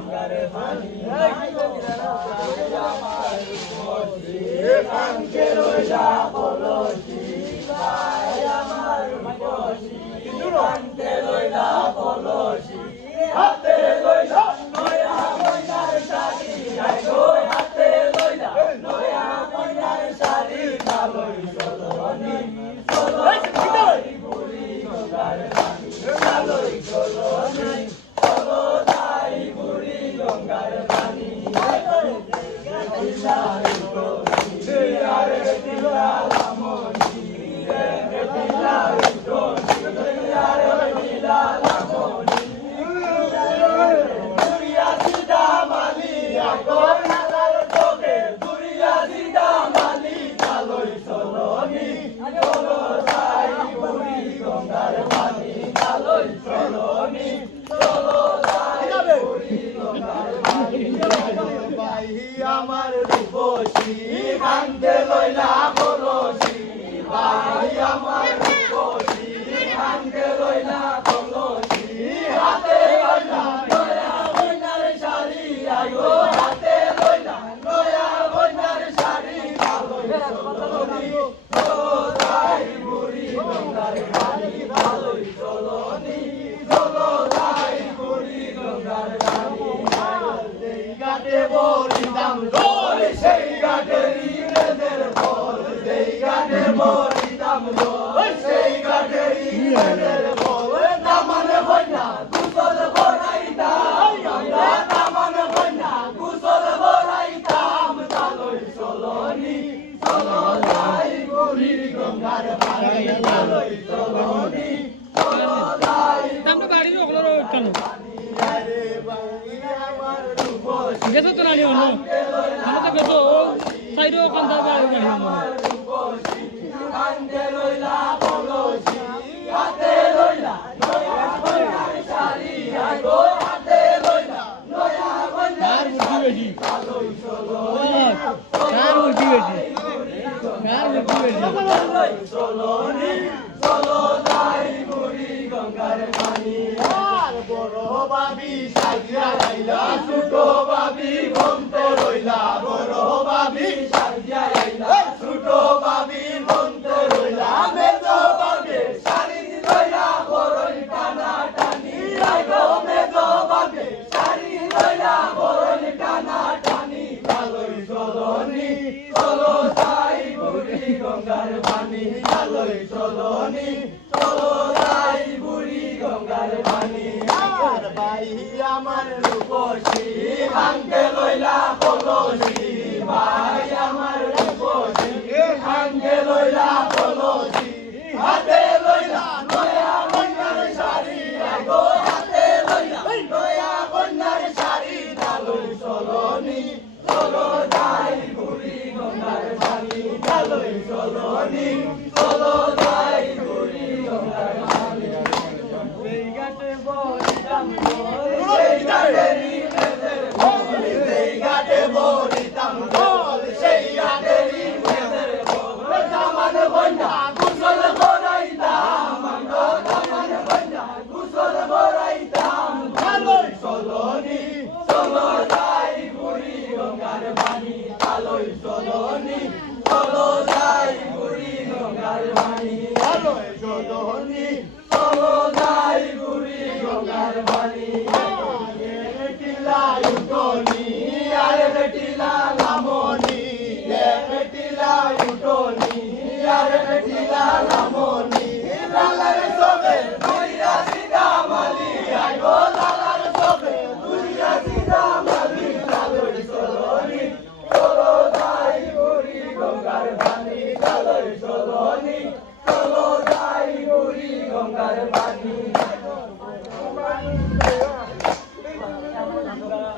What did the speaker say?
গঙ্গার পানি আমার রূপসী কানকে লইলা কলসি ভাই আমার রূপসী কানকে লইলা কলসি হাতে লইলা নয়া ময়নার শাড়ি গো হাতে লইলা নয়া ময়নার শাড়ি কালই চলনি চলই বুড়ি গঙ্গার পানি কালই চলনি চলো তাই বুড়ি গঙ্গার পানি আমার রূপসী কান্দে লইলা কলসি ভাই আমার রূপসী কান্দে লইলা কলসি হাতে লইলা নয়া ময়নার শাড়ি আইগো হাতে লইলা নয়া ময়নার শাড়ি কালই চলনি চলাই বুড়ি গঙ্গার পানি কালই চলনি চলাই বুড়ি গঙ্গার পানি সেই ঘাটে বলিতাম দোল সেই ঘাটে ইংরেজের বল সেই ঘাটে বলিতাম দোল সেই ঘাটে ইংরেজের বল দামানে বইনা কুশল বড়াইতাম আমরা দামানে বইনা কুশল বড়াইতাম কালই চলনি চলো যাই বুড়ি গঙ্গার পানি কালই চলনি চলো যাই দামটা বাড়ি ওগুলোর কেন আরে বাঙি আমার রূপসী গেছো তো নানি হলো আমরা তো গেছো সাইডও কান্দা বাড়ি রূপসী কান্দে লইলা কলসি হাতে লইলা নয়া ময়নার শাড়ি আইগো হাতে লইলা নয়া ময়নার শাড়ি কালই চলনি কার উল্টি হয়েছে কার উল্টি হয়েছে কালই চলনি চলো যাই বুড়ি গঙ্গার পানি আর বড় বাবি সাজিয়া আইলা ছোট বাবি বনতে রইলা বড় বাবি সাজিয়া আইলা ছোট বাবি বনতে রইলা মেজ বাবি শাড়ি লইলা বড়ই টানা টানি আইগো মেজ বাবি শাড়ি লইলা বড়ই টানা টানি কালই চলনি চলো যাই বুড়ি গঙ্গার পানি কালই চলনি চলো যাই বুড়ি গঙ্গার পানি আর ভাই আমার রূপসী কান্দে লইলা কলসি ভাই আমার রূপসী কান্দে লইলা কলসি হাতে লইলা নয়া ময়নার শাড়ি আইগো হাতে লইলা নয়া ময়নার শাড়ি কালই চলনি চলো যাই বুড়ি গঙ্গার পানি কালই চলনি চলো যাই বুড়ি গঙ্গার পানি সেই ঘাটে বলিতাম সেই ঘাটে ইংরেজের বল সেই ঘাটে বলিতাম দল সেই ঘাটে ইংরেজের বল দামান বইনা কুশল বড়াইতাম আমরা দামান বইনা কুশল বড়াইতাম কালই চলনি চলো